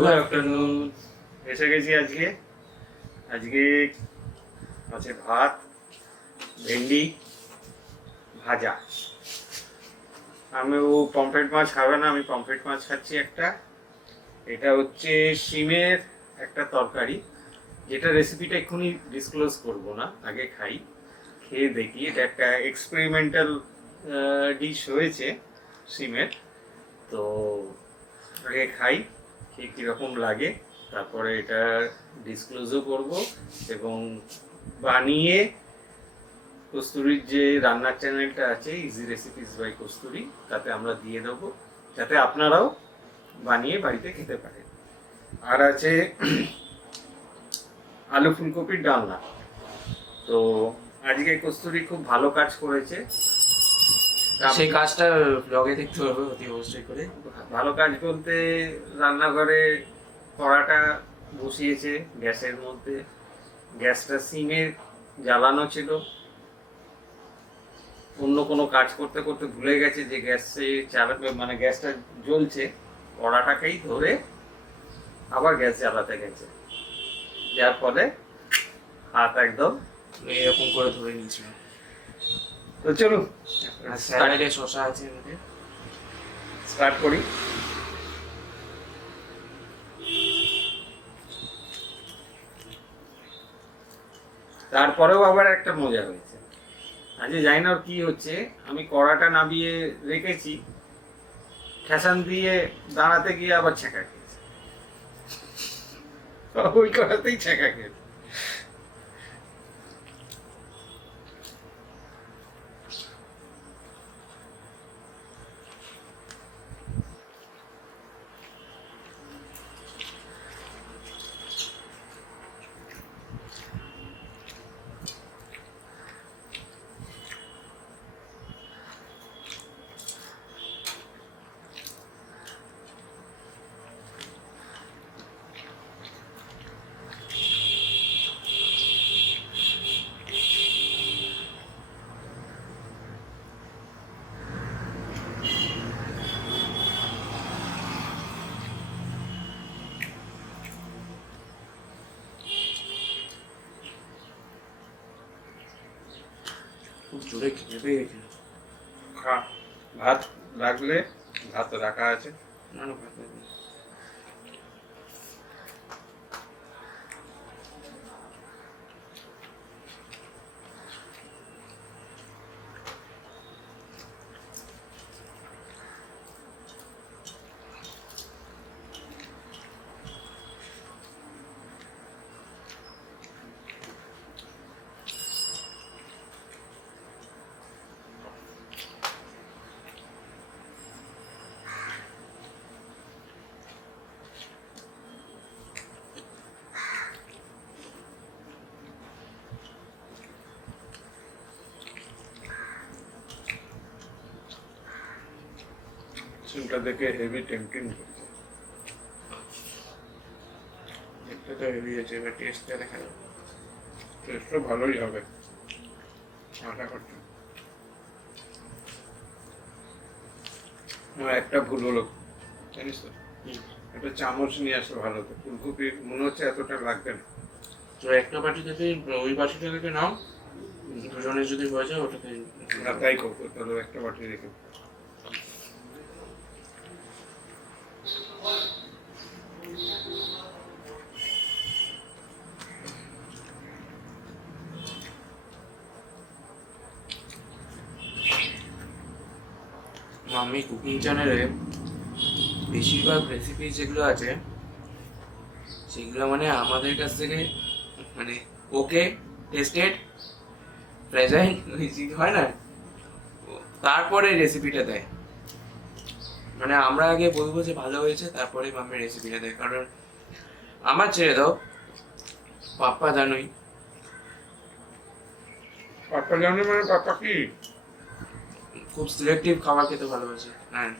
Good afternoon. এসে গেছি আজকে আছে ভাত, ভেন্ডি ভাজা। ও পমফ্রেট মাছ খাবে না, আমি পমফ্রেট মাছ খাচ্ছি একটা। এটা হচ্ছে শিমের একটা তরকারি, যেটা রেসিপিটা এক্ষুনি ডিসক্লোজ করব না, আগে খাই, খেয়ে দেখি। এটা একটা এক্সপেরিমেন্টাল ডিশ হয়েছে শিমের, তো আগে খাই, খেয়ে কীরকম লাগে, তারপরে এটা ডিসক্লোজও করব এবং বানিয়ে কস্তুরীর যে রান্নার চ্যানেলটা আছে ইজি রেসিপিস বাই কস্তুরী, তাতে আমরা দিয়ে দেবো, যাতে আপনারাও বানিয়ে বাড়িতে খেতে পারেন। আর আছে আলু ফুলকপির ডালনা। তো আজকে কস্তুরী খুব ভালো কাজ করেছে, সেই কাজটা ব্লগে দেখতে হবে অতি অবশ্যই করে। ভালো কাজ বলতে রান্নাঘরে কড়াটা বসিয়েছে গ্যাসের মধ্যে, গ্যাসটা সিমে জ্বালানো ছিল, অন্য কোনো কাজ করতে করতে ভুলে গেছে যে গ্যাসে চালাবে, মানে গ্যাসটা জ্বলছে, কড়াটাকেই ধরে আবার গ্যাস জ্বালাতে গেছে, যার ফলে হাত একদম এরকম করে ধরে নিয়েছিল। তো চলুন স্যালাডে শসা আছে আমাদের, স্টার্ট করি। তারপরেও আবার একটা মজা হয়েছে, আজ জানি না ওর কি হচ্ছে, আমি কড়াটা নামিয়ে রেখেছি, ঠেসান দিয়ে দাঁড়াতে গিয়ে আবার ছ্যাঁকা খেয়েছে, ওই কড়াতেই ছ্যাঁকা খেয়েছে। খুব জোরে খেয়ে পেয়ে গেছিল। ভাত রাখলে, ভাত রাখা আছে। না না, ভাত নেই। সিমটা দেখে হেভি টেম্পটিং করছে, দেখতে তো হেভি হয়েছে, এবার টেস্টটা দেখা যাবে। টেস্টও ভালোই হবে, আশা করছি। আমার একটা ভুল হলো, জানিস তো, একটা চামচ নিয়ে আসলে ভালো হতো, ফুলকপি মনে হচ্ছে এতটা লাগবে না। তো একটা বাটি থেকে ওই বাটিটা থেকে নাও, দুজনের যদি হয়ে যায় ওটাতে। না তাই করবো, তাহলে একটা বাটি রেখে। আমি কুকিং চ্যানেলে বেশিরভাগ রেসিপি যেগুলো আছে সেগুলো মানে আমাদের কাছ থেকে মানে ওকে টেস্টেড প্রেজেন্ট হয় না, তারপরে রেসিপিটা দেয়। মানে আমরা আগে বলবো যে ভালো হয়েছে, তারপরে মাম্মি রেসিপিটা দেয়। কারণ আমার ছেড়ে দাও, পাপ্পা জানোই, পাপা জানে মানে পাপা কি খুব সিলেক্টিভ খাবার খেতে ভালোবাসে। হ্যাঁ,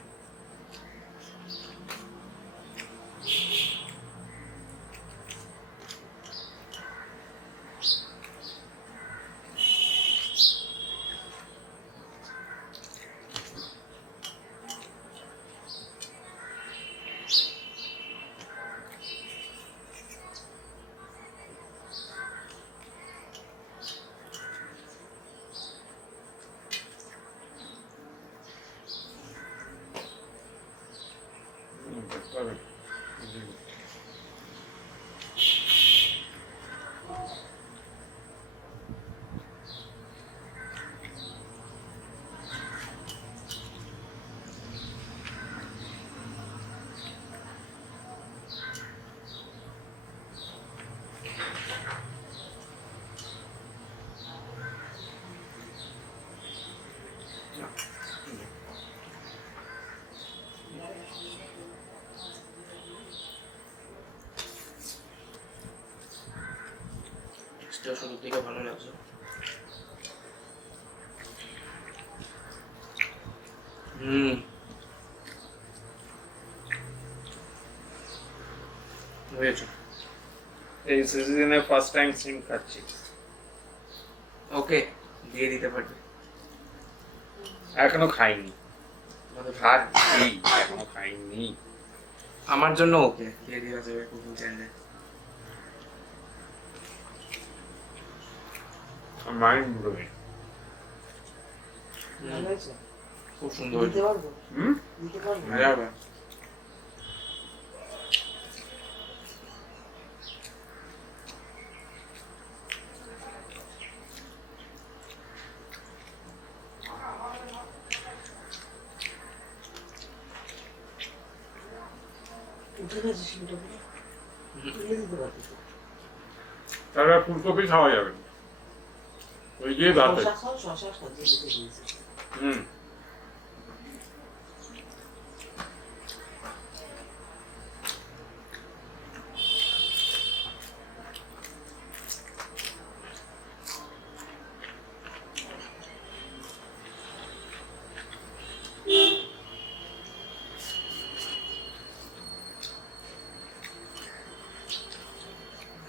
দেখতেও শুরুর দিকে ভালো লাগছে। বুঝেছো? এই সিজনে ফার্স্ট টাইম সিম খাচ্ছি। ওকে, দিয়ে দিতে পারবে। এখনো খাইনি, আমাদের খাচ্ছি, এখনো খাইনি। আমার জন্য ওকে, দিয়ে দেওয়া যাবে কুকিং চ্যানেলে। Mind blowing. ভালো হয়েছে? খুব সুন্দর দিতে হয়েছে। পারবো? হুম, দিতে পারবো? মজা হবে। উঠে গেছে সিমটা পুরো? তুলে দিতে পারবি তো? তাহলে আর ফুলকপি খাওয়া যাবে না, ওই দিয়ে ভাত শশা খাও, শশা সাজিয়ে দিতে দিয়েছি। হুম।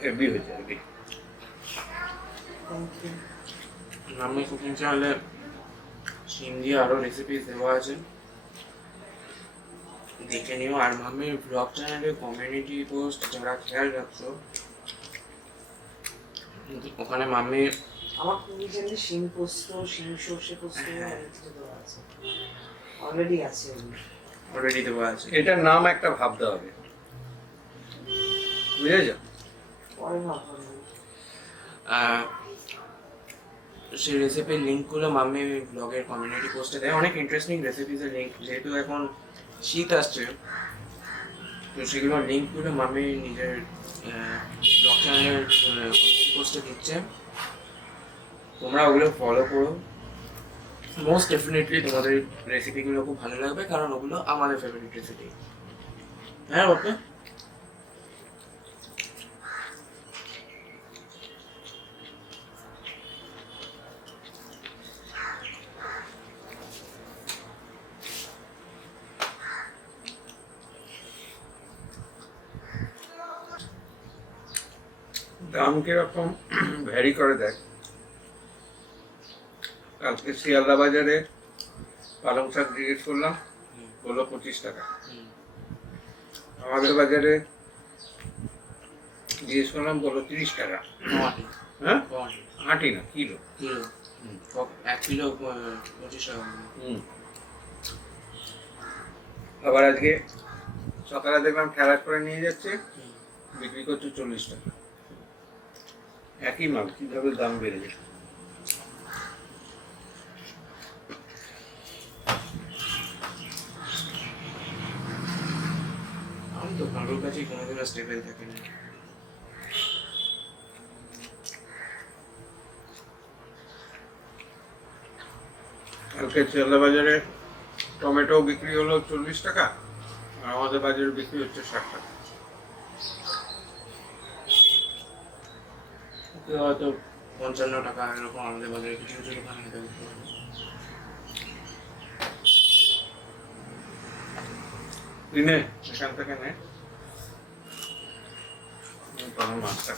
হেভি হয়েছে, হেভি। Thank you. আমি কুকিং চ্যানেলে সিম দিয়ে আরো রেসিপিস দেওয়া আছে, দেখে নিও। আর মাম্মির ব্লগ চ্যানেলে কমিউনিটি পোস্ট যারা খেয়াল রাখছো, ওখানে মাম্মি আমার খুবই জানি শিম পোস্ত, শিম সর্ষে পোস্ত অনেক কিছু দেওয়া আছে, অলরেডি আছে ওগুলো। অলরেডি দেওয়া আছে। এটার নাম একটা ভাবতে হবে, বুঝেছো? পরে ভাববো না। সেই রেসিপির লিঙ্কগুলো মাম্মি ব্লগের কমিউনিটি পোস্টে দেয়, অনেক ইন্টারেস্টিং রেসিপিসের লিঙ্ক। যেহেতু এখন শীত আসছে, তো সেগুলোর লিঙ্কগুলো মাম্মি নিজের ব্লগ চ্যানেলের কমিউনিটি পোস্টে দিচ্ছে, তোমরা ওগুলো ফলো করো। মোস্ট ডেফিনেটলি তোমাদের রেসিপিগুলো খুব ভালো লাগবে, কারণ ওগুলো আমাদের ফেভারিট রেসিপি। হ্যাঁ ওকে। দাম কিরকম ভ্যারি করে দেখ। কালকে শিয়ালদা বাজারে পালং শাক জিজ্ঞেস করলাম, বললো 25 টাকা। আমাদের বাজারে জিজ্ঞেস করলাম, বললো 30 টাকা। হ্যাঁ, আটি না, কিলো। কিলো, 1 কিলো 25 টাকা। আবার আজকে সকালে দেখলাম ঠেলা করে নিয়ে যাচ্ছে, বিক্রি করছে 40 টাকা। একই মাল, কিভাবে দাম বেড়ে যায়। আমি তো কারোর কাছেই কোনোদিনও স্টেবল থাকিনি। কালকে শিয়ালদা বাজারে টমেটো বিক্রি হলো 40 টাকা, আর আমাদের বাজারে বিক্রি হচ্ছে 60 টাকা। হয়তো 55 টাকা এরকম আমাদের বাজারে কিছু কিছু দোকানে হয়তো বিক্রি হয়। দিনে এখান থেকে নে তখন মাছটা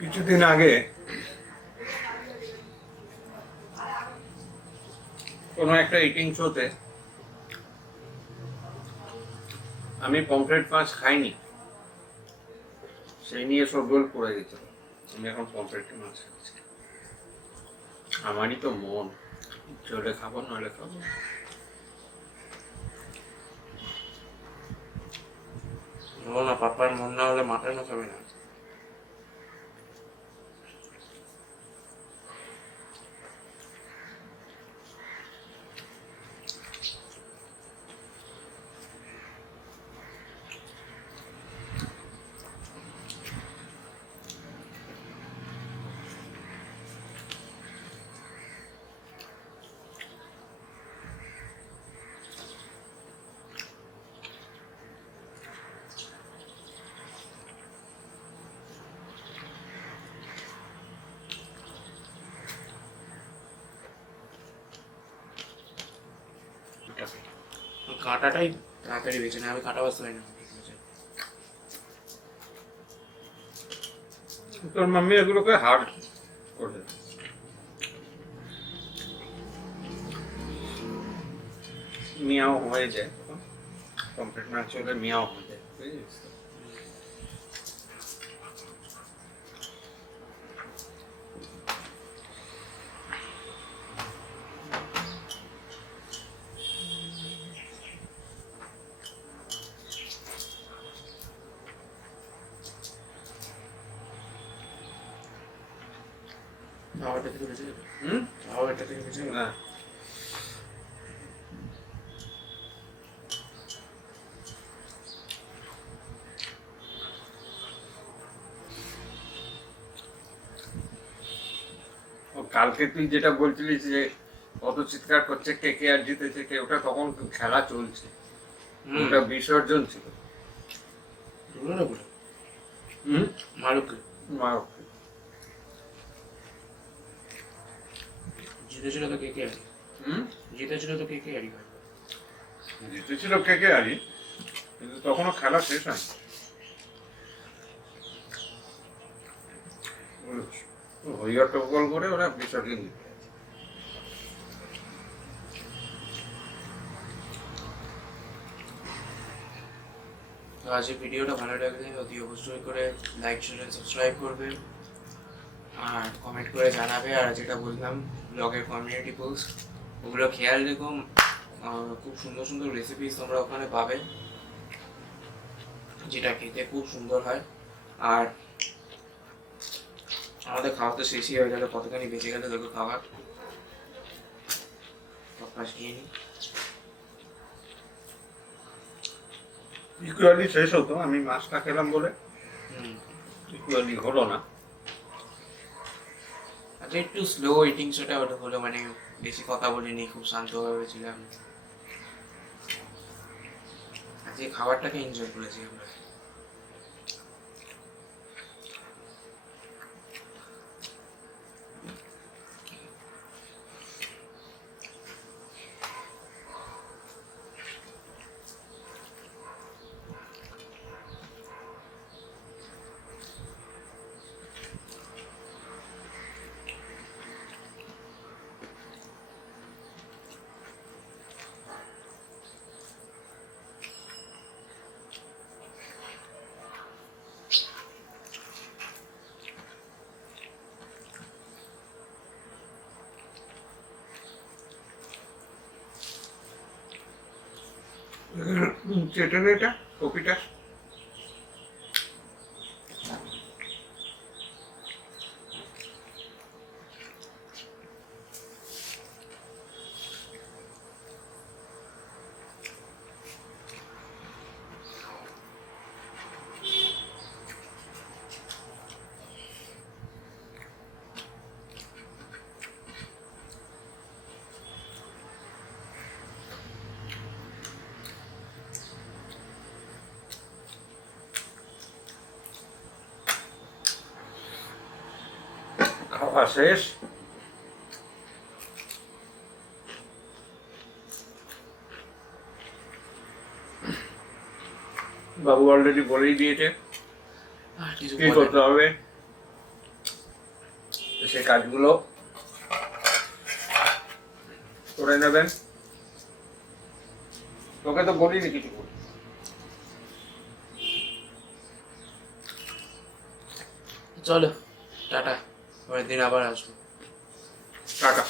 কিছুদিন আগে কোনো একটা ইটিং শোতে আমি পমফ্রেট মাছ খাইনি, সেই নিয়ে সরগোল পড়ে দিত। আমি এখন পমফ্রেট মাছ খাচ্ছি। আমারই তো মন, চলে খাবো নলে খাবো। না, পাপার মন না হলে মাটনও খাবে না। কাঁটাটাই তাড়াতাড়ি বেছে না, আমি কাঁটা বাঁচতে পারি না। তোর মাম্মি এগুলোকে হার্ড করে দেয়। মিয়াও হয়ে যায়, পমফ্রেট মাছ হলে মিয়াও হয়ে যায়, বুঝেছিস তো? খাবারটা থেকে বেঁচে যাবে, হুম? খাবারটা থেকে বেঁচে যাবে। না, ও কালকে তুই যেটা বলছিলিস যে কত চিৎকার করছে কে কে আর জিতেছে কে, ওটা তখন খেলা চলছে, ওটা বিসর্জন ছিল। মালুকে মা- জিতেছিল তো কে কে আর, হুম? জিতেছিল তো কে কে আর জিতেছিল কে কে আরই, কিন্তু তখনও খেলা শেষ হয়। হইয়াট্টগোল করে ওরা বিসর্জন দিতে। তো আজকের ভিডিওটা ভালো লাগলে অতি অবশ্যই করে লাইক শেয়ার সাবস্ক্রাইব করবে আর কমেন্ট করে জানাবে। আর যেটা বললাম ব্লগের কমিউনিটি পোস্ট, ওগুলো খেয়াল রেখো। খুব সুন্দর সুন্দর রেসিপিস তোমরা ওখানে পাবে, যেটা খেতে খুব সুন্দর হয়। আর আমাদের খাওয়া তো শেষই হয়ে গেল, কতখানি বেঁচে গেলে দেখো খাবার পাশ খেয়ে নিই। ইকুয়ালি শেষ হতো, আমি মাছটা খেলাম বলে হুম, ইকুয়ালি হলো না। আচ্ছা একটু স্লো ইটিং সেটা ওটা হলো, মানে বেশি কথা বলিনি, খুব শান্তভাবে ছিলাম। আজকে খাবারটাকে এনজয় করেছি আমরা। চেটে নে এটা কপিটা। খাওয়া শেষ, বাবু অলরেডি বলেই দিয়েছে আর কিছু কি করতে হবে, সে কাজগুলো করে নেবেন। তোকে তো বলিনি কিছু করি। চলো টাটা, পরের দিন আবার আসবো। টাটা।